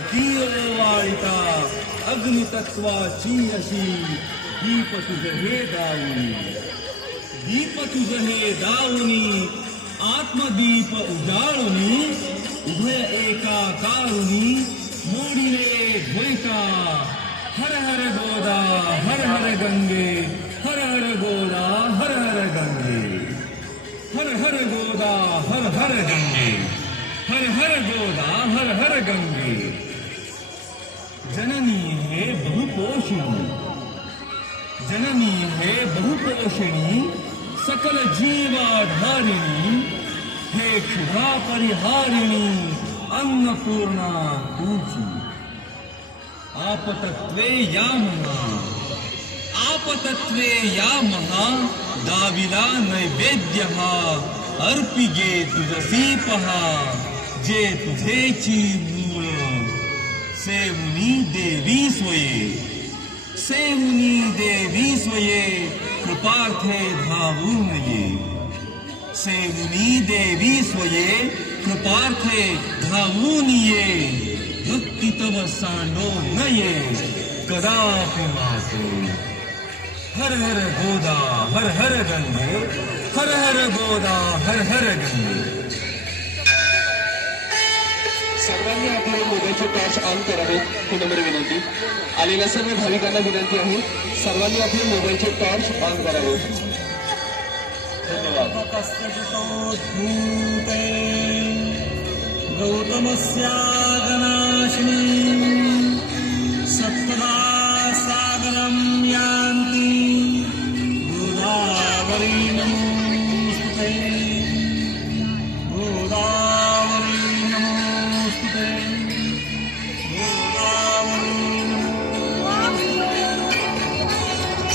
वाळिता अग्नितत्वाची अशी दीप तुझ हे दावणी, दीप तुझ हे दावणी, आत्मदीप उजाळुनी, उभय एका कारुणी मोडिले द्वैता. हर हर गोदा हर हर गंगे, हर हर गोदा हर हर गंगे, हर हर गोदा हर हर गंगे, हर हर गोदा हर हर गंगे. जननी हे बहुपोषिणी, जननी हे बहुपोषिणी, सकल जीवाधारिणी, हे क्षुधा परिहारिणी, अन्नपूर्णा तुझी. आपतत्वे या महा, आपतत्वे या महा, दाविला नैवेद्य हा, अर्पिगे तुझसी पहा, जे तुझेची मूळ. सेवुनी देवी स्वये, सेवुनी देवी स्वये, कृपार्थे धावून ये. सेवुनी देवी स्वये, कृपार्थे धावून ये. भक्ती तव सांडो नये, कदापि माते. हर हर गोदा हर हर गंगे, हर हर गोदा हर हर गंगे. सर्वांनी आपले मोबाईलचे टॉर्च ऑन करावेत ही नम्र विनंती. आलेल्या सर्व भाविकांना विनंती आहे, सर्वांनी आपले मोबाईलचे टॉर्च ऑन करावेत. धन्यवाद. गौतमस्या गणा